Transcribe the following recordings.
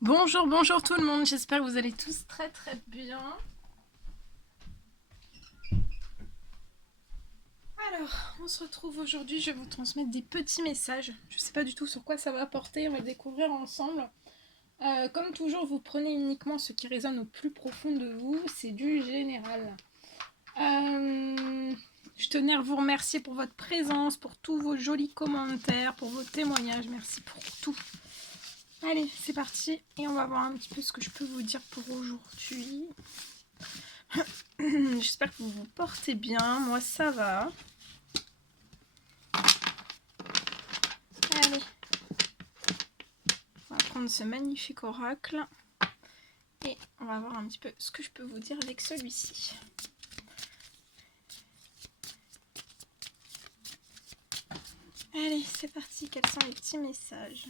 Bonjour, bonjour tout le monde, j'espère que vous allez tous très très bien. Alors, on se retrouve aujourd'hui, je vais vous transmettre des petits messages. Je sais pas du tout sur quoi ça va porter, on va le découvrir ensemble. Comme toujours, vous prenez uniquement ce qui résonne au plus profond de vous, c'est du général. Je tenais à vous remercier pour votre présence, pour tous vos jolis commentaires, pour vos témoignages, merci pour tout. Allez, c'est parti, et on va voir un petit peu ce que je peux vous dire pour aujourd'hui. J'espère que vous vous portez bien, moi ça va. Allez, on va prendre ce magnifique oracle et on va voir un petit peu ce que je peux vous dire avec celui-ci. Allez, c'est parti, quels sont les petits messages?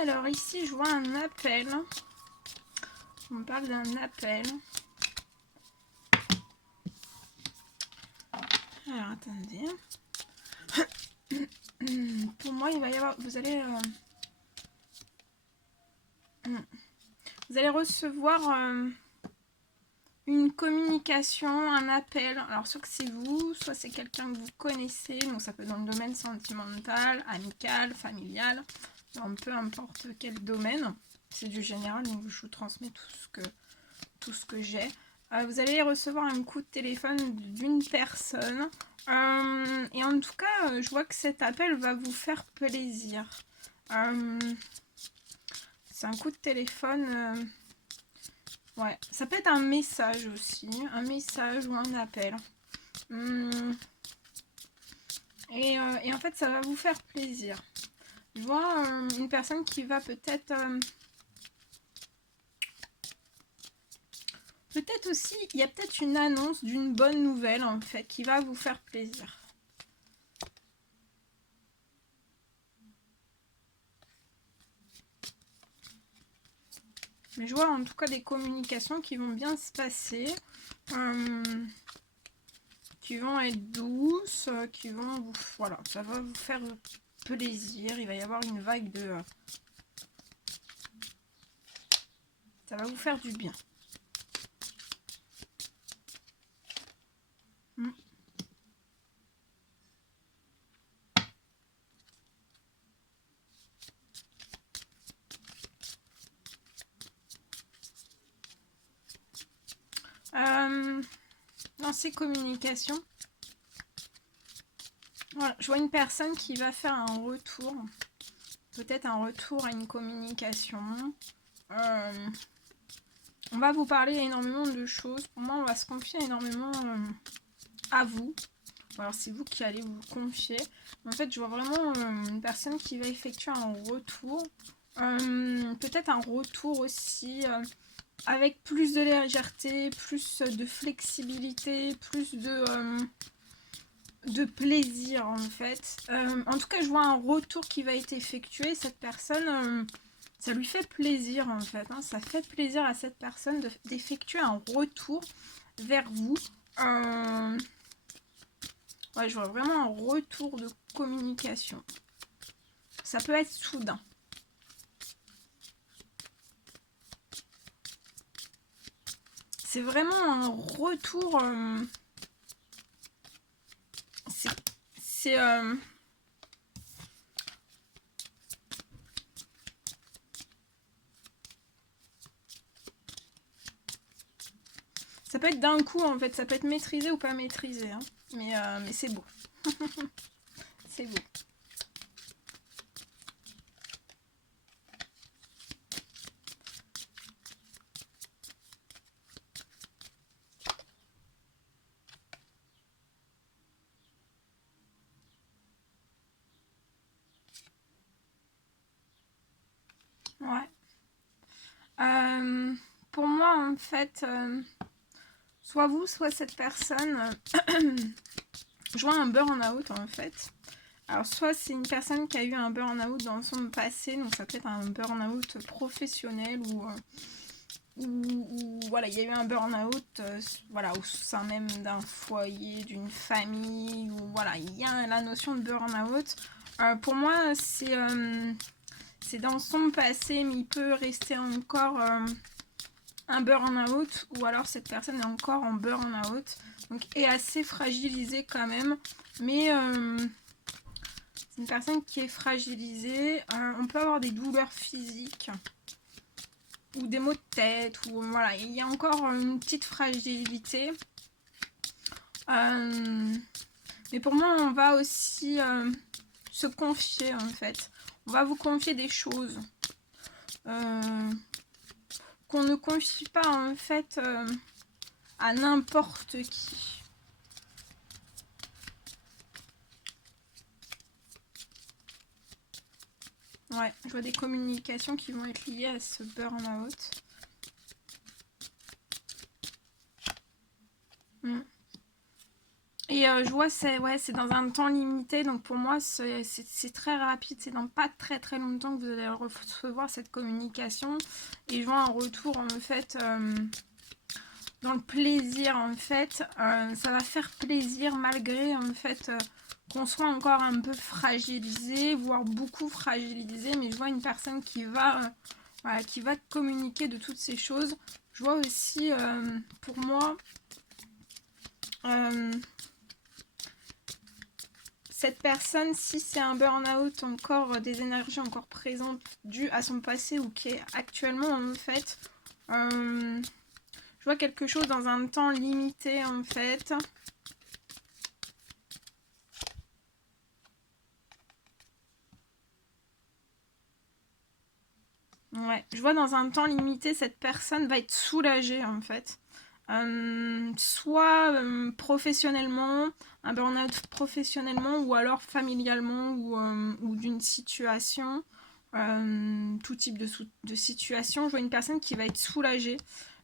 Alors ici je vois un appel, on parle d'un appel. Alors attendez, pour moi il va y avoir, vous allez recevoir une communication, un appel. Alors soit que c'est vous, soit c'est quelqu'un que vous connaissez, donc ça peut être dans le domaine sentimental, amical, familial, donc peu importe quel domaine. C'est du général, donc je vous transmets tout ce que j'ai. Vous allez recevoir un coup de téléphone d'une personne. Et en tout cas, je vois que cet appel va vous faire plaisir. C'est un coup de téléphone. Ouais, ça peut être un message aussi. Un message ou un appel. Et en fait, ça va vous faire plaisir. Je vois une personne qui va peut-être... peut-être aussi, il y a peut-être une annonce d'une bonne nouvelle en fait qui va vous faire plaisir. Mais je vois en tout cas des communications qui vont bien se passer, qui vont être douces, qui vont vous... Voilà, ça va vous faire plaisir. Il va y avoir une vague de... ça va vous faire du bien. Dans ces communications, voilà, je vois une personne qui va faire un retour, peut-être un retour à une communication. On va vous parler énormément de choses. Pour moi, on va se confier énormément à vous. Alors, c'est vous qui allez vous confier. En fait, je vois vraiment une personne qui va effectuer un retour. Peut-être un retour aussi avec plus de légèreté, plus de flexibilité, plus de plaisir en fait. En tout cas, je vois un retour qui va être effectué. Cette personne, ça lui fait plaisir en fait. Hein. Ça fait plaisir à cette personne d'effectuer un retour vers vous. Ouais, je vois vraiment un retour de communication. Ça peut être soudain. C'est vraiment un retour. C'est ça peut être d'un coup en fait, ça peut être maîtrisé ou pas maîtrisé, hein. Mais c'est beau. C'est beau. Ouais. Pour moi en fait, soit vous, soit cette personne, je vois un burn-out en fait. Alors soit c'est une personne qui a eu un burn-out dans son passé, donc ça peut être un burn-out professionnel ou voilà, il y a eu un burn-out voilà, au sein même d'un foyer, d'une famille, ou voilà, il y a la notion de burn-out. Pour moi, c'est dans son passé, mais il peut rester encore un burn-out, ou alors cette personne est encore en burn-out, donc est assez fragilisée quand même, mais c'est une personne qui est fragilisée. On peut avoir des douleurs physiques ou des maux de tête, ou voilà, il y a encore une petite fragilité. Mais pour moi, on va aussi se confier en fait. On va vous confier des choses qu'on ne confie pas en fait à n'importe qui. Ouais, je vois des communications qui vont être liées à ce burn-out. Et je vois, c'est dans un temps limité, donc pour moi, c'est très rapide. C'est dans pas très très longtemps que vous allez recevoir cette communication. Et je vois un retour, en fait, dans le plaisir, en fait. Ça va faire plaisir malgré, en fait, qu'on soit encore un peu fragilisé, voire beaucoup fragilisé. Mais je vois une personne qui va, voilà, qui va communiquer de toutes ces choses. Je vois aussi, pour moi... cette personne, si c'est un burn-out, encore des énergies encore présentes dues à son passé ou qui est actuellement en fait, je vois quelque chose dans un temps limité en fait. Ouais, je vois dans un temps limité, cette personne va être soulagée en fait. Soit professionnellement, un burn-out professionnellement, ou alors familialement, ou d'une situation, tout type de situation. Je vois une personne qui va être soulagée.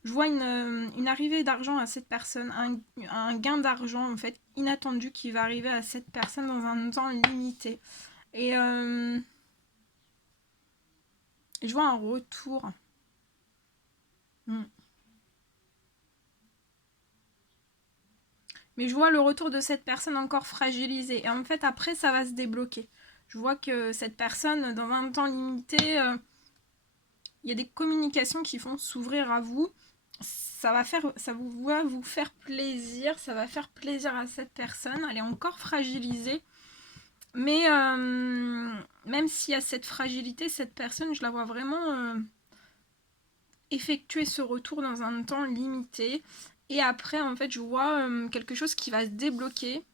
Je vois une arrivée d'argent à cette personne, un gain d'argent en fait inattendu qui va arriver à cette personne dans un temps limité. Et je vois un retour. Mais je vois le retour de cette personne encore fragilisée. Et en fait, après, ça va se débloquer. Je vois que cette personne, dans un temps limité, il y a des communications qui vont s'ouvrir à vous. Ça va vous faire plaisir. Ça va faire plaisir à cette personne. Elle est encore fragilisée. Mais même s'il y a cette fragilité, cette personne, je la vois vraiment effectuer ce retour dans un temps limité. Et après, en fait, je vois quelque chose qui va se débloquer.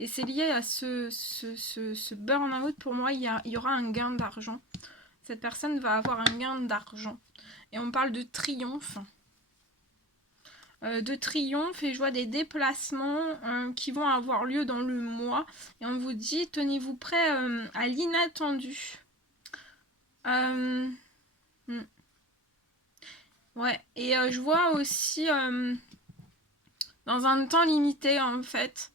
Et c'est lié à ce burn-out. Pour moi, il y aura un gain d'argent. Cette personne va avoir un gain d'argent. Et on parle de triomphe. Et je vois des déplacements qui vont avoir lieu dans le mois. Et on vous dit, tenez-vous prêt à l'inattendu. Ouais, et je vois aussi dans un temps limité en fait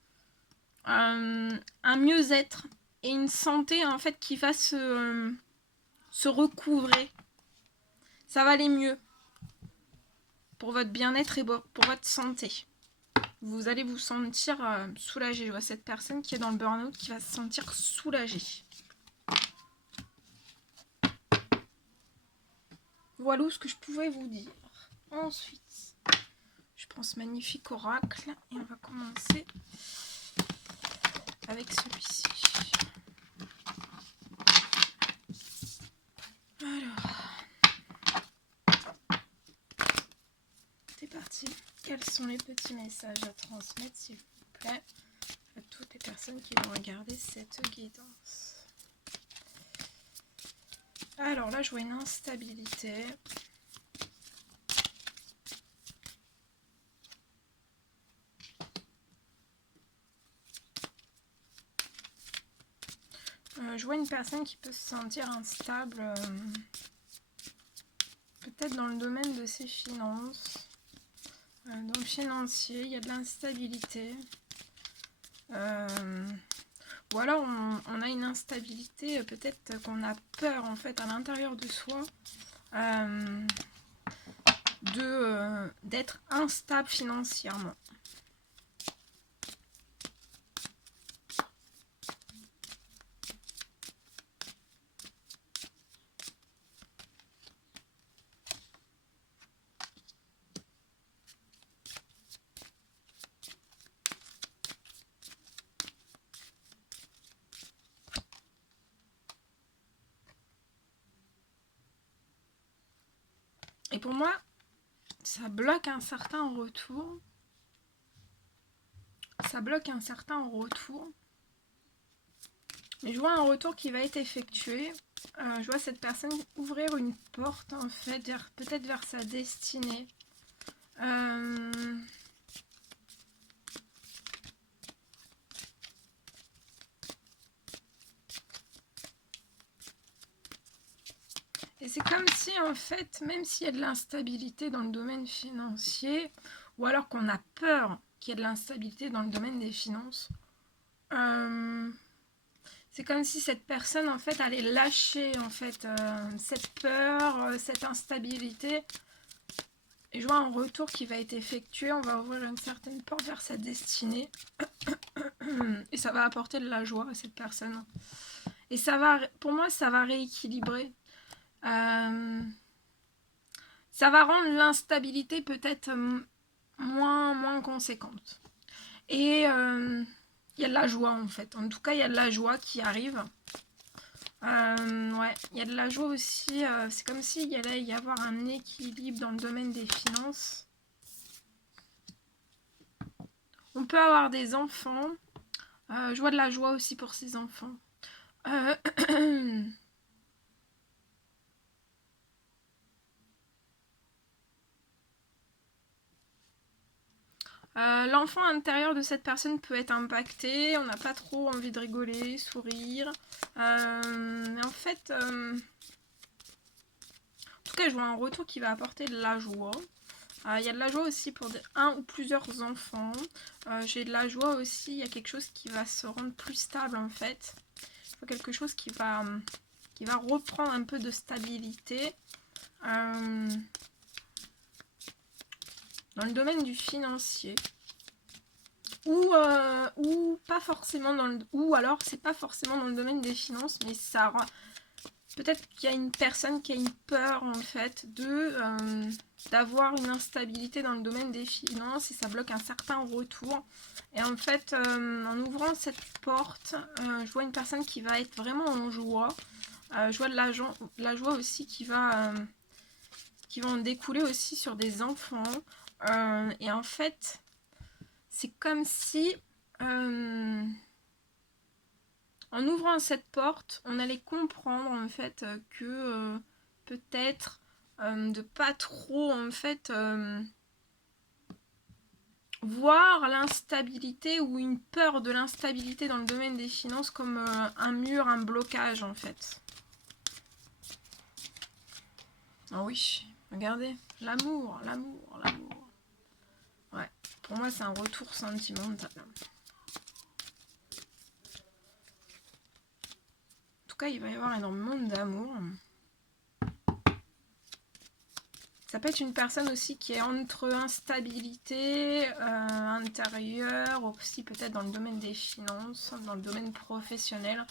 un mieux-être et une santé en fait qui va se recouvrer. Ça va aller mieux pour votre bien-être et pour votre santé. Vous allez vous sentir soulagé. Je vois cette personne qui est dans le burn-out qui va se sentir soulagée. Voilà ce que je pouvais vous dire. Ensuite, je pense magnifique oracle et on va commencer avec celui-ci. Alors, c'est parti. Quels sont les petits messages à transmettre, s'il vous plaît, à toutes les personnes qui vont regarder cette guidance? Alors là, je vois une instabilité. Je vois une personne qui peut se sentir instable, peut-être dans le domaine de ses finances. Dans le financier, il y a de l'instabilité. Ou alors on a une instabilité, peut-être qu'on a peur en fait à l'intérieur de soi d'être instable financièrement. Et pour moi, ça bloque un certain retour. Ça bloque un certain retour. Mais je vois un retour qui va être effectué. Je vois cette personne ouvrir une porte, en fait, peut-être vers sa destinée. Et c'est comme si, en fait, même s'il y a de l'instabilité dans le domaine financier, ou alors qu'on a peur qu'il y ait de l'instabilité dans le domaine des finances, c'est comme si cette personne, en fait, allait lâcher, en fait, cette peur, cette instabilité. Et je vois un retour qui va être effectué. On va ouvrir une certaine porte vers sa destinée. Et ça va apporter de la joie à cette personne. Et ça va, pour moi, ça va rééquilibrer. Ça va rendre l'instabilité peut-être moins conséquente. Et il y a de la joie, en fait. En tout cas, il y a de la joie qui arrive. Ouais, il y a de la joie aussi. C'est comme s'il allait y avoir un équilibre dans le domaine des finances. On peut avoir des enfants. Je vois de la joie aussi pour ces enfants. L'enfant intérieur de cette personne peut être impacté. On n'a pas trop envie de rigoler, sourire. Mais en fait, en tout cas, je vois un retour qui va apporter de la joie. Il y a de la joie aussi pour un ou plusieurs enfants. J'ai de la joie aussi. Il y a quelque chose qui va se rendre plus stable en fait. Quelque chose qui va reprendre un peu de stabilité. Dans le domaine du financier. Ou pas forcément dans le, ou alors c'est pas forcément dans le domaine des finances, mais ça peut-être qu'il y a une personne qui a une peur en fait d'avoir une instabilité dans le domaine des finances et ça bloque un certain retour. Et en fait, en ouvrant cette porte, je vois une personne qui va être vraiment en joie. Je vois de la joie aussi qui va en découler aussi sur des enfants. Et en fait, c'est comme si en ouvrant cette porte, on allait comprendre en fait que peut-être de pas trop en fait voir l'instabilité ou une peur de l'instabilité dans le domaine des finances comme un mur, un blocage en fait. Ah oui, regardez, l'amour. Ouais, pour moi c'est un retour sentimental. En tout cas, il va y avoir énormément d'amour. Ça peut être une personne aussi qui est entre instabilité intérieure, aussi peut-être dans le domaine des finances, dans le domaine professionnel.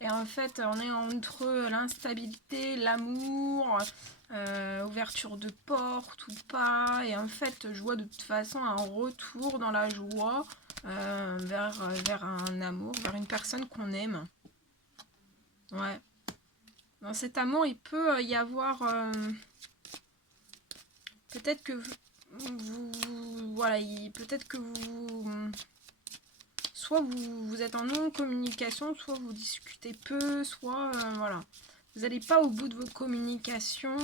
Et en fait, on est entre l'instabilité, l'amour, ouverture de porte ou pas. Et en fait, je vois de toute façon un retour dans la joie vers un amour, vers une personne qu'on aime. Ouais. Dans cet amour, il peut y avoir... peut-être que voilà, peut-être que soit vous êtes en non-communication, soit vous discutez peu, soit voilà. Vous n'allez pas au bout de vos communications,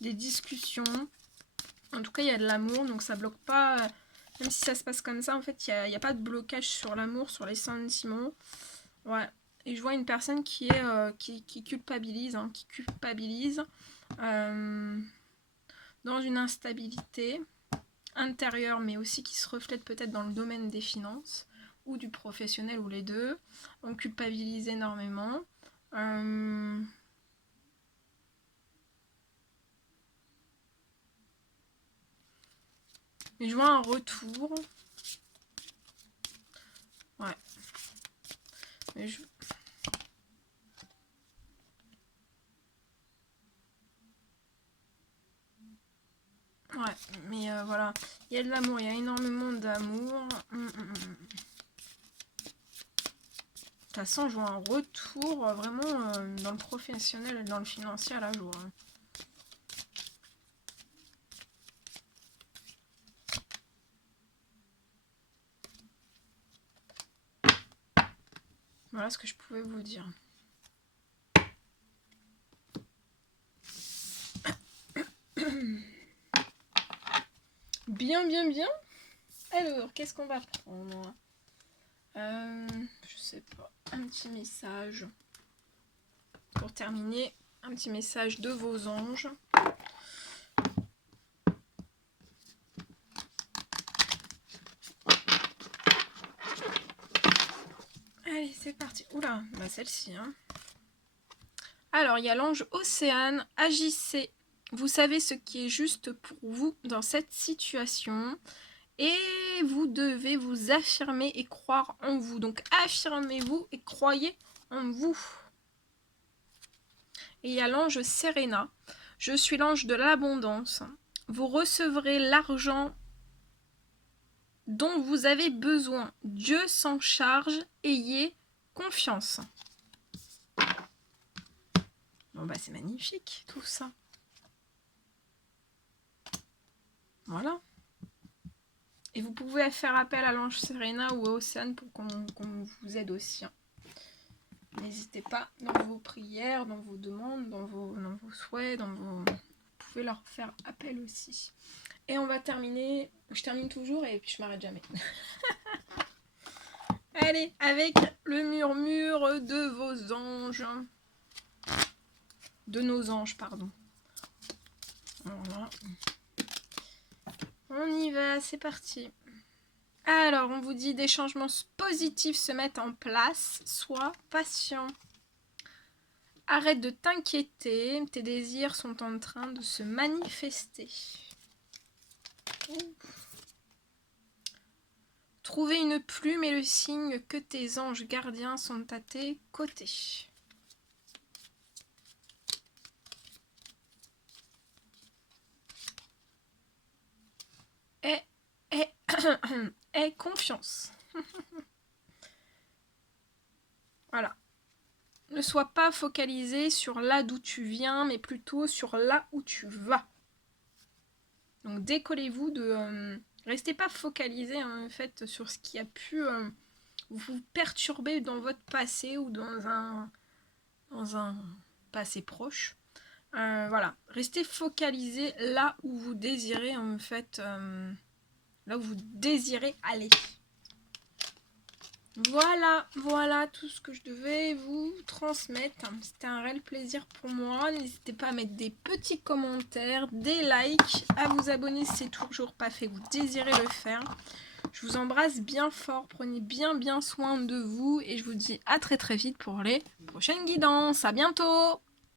des discussions. En tout cas, il y a de l'amour, donc ça bloque pas. Même si ça se passe comme ça, en fait, il n'y a pas de blocage sur l'amour, sur les sentiments. Ouais. Et je vois une personne qui culpabilise, qui culpabilise. Dans une instabilité intérieure, mais aussi qui se reflète peut-être dans le domaine des finances ou du professionnel ou les deux. On culpabilise énormément. Mais je vois un retour. Ouais. Mais je... Ouais, mais voilà. Il y a de l'amour, il y a énormément d'amour. De toute façon, je vois un retour vraiment dans le professionnel et dans le financier à la joie. Voilà ce que je pouvais vous dire. Bien, bien, bien. Alors, qu'est-ce qu'on va prendre? Je sais pas. Un petit message. Pour terminer, un petit message de vos anges. Allez, c'est parti. Oula, bah celle-ci. Hein. Alors, il y a l'ange Océane. Agissez. Vous savez ce qui est juste pour vous dans cette situation. Et vous devez vous affirmer et croire en vous. Donc, affirmez-vous et croyez en vous. Et il y a l'ange Serena. Je suis l'ange de l'abondance. Vous recevrez l'argent dont vous avez besoin. Dieu s'en charge. Ayez confiance. Bon bah c'est magnifique tout ça. Voilà. Et vous pouvez faire appel à l'ange Serena ou à Océane pour qu'on vous aide aussi. Hein. N'hésitez pas dans vos prières, dans vos demandes, dans vos souhaits, vous pouvez leur faire appel aussi. Et on va terminer, je termine toujours et puis je m'arrête jamais. Allez, avec le murmure de vos anges. De nos anges, pardon. Voilà. On y va, c'est parti. Alors, on vous dit des changements positifs se mettent en place. Sois patient. Arrête de t'inquiéter. Tes désirs sont en train de se manifester. Trouver une plume est le signe que tes anges gardiens sont à tes côtés. Aie confiance. Voilà. Ne sois pas focalisé sur là d'où tu viens, mais plutôt sur là où tu vas. Donc décollez-vous de... restez pas focalisé en fait sur ce qui a pu vous perturber dans votre passé ou dans un passé proche. Voilà. Restez focalisé là où vous désirez en fait... là où vous désirez aller. Voilà tout ce que je devais vous transmettre. C'était un réel plaisir pour moi. N'hésitez pas à mettre des petits commentaires, des likes, à vous abonner si c'est toujours pas fait, vous désirez le faire. Je vous embrasse bien fort, prenez bien soin de vous et je vous dis à très vite pour les prochaines guidances. À bientôt!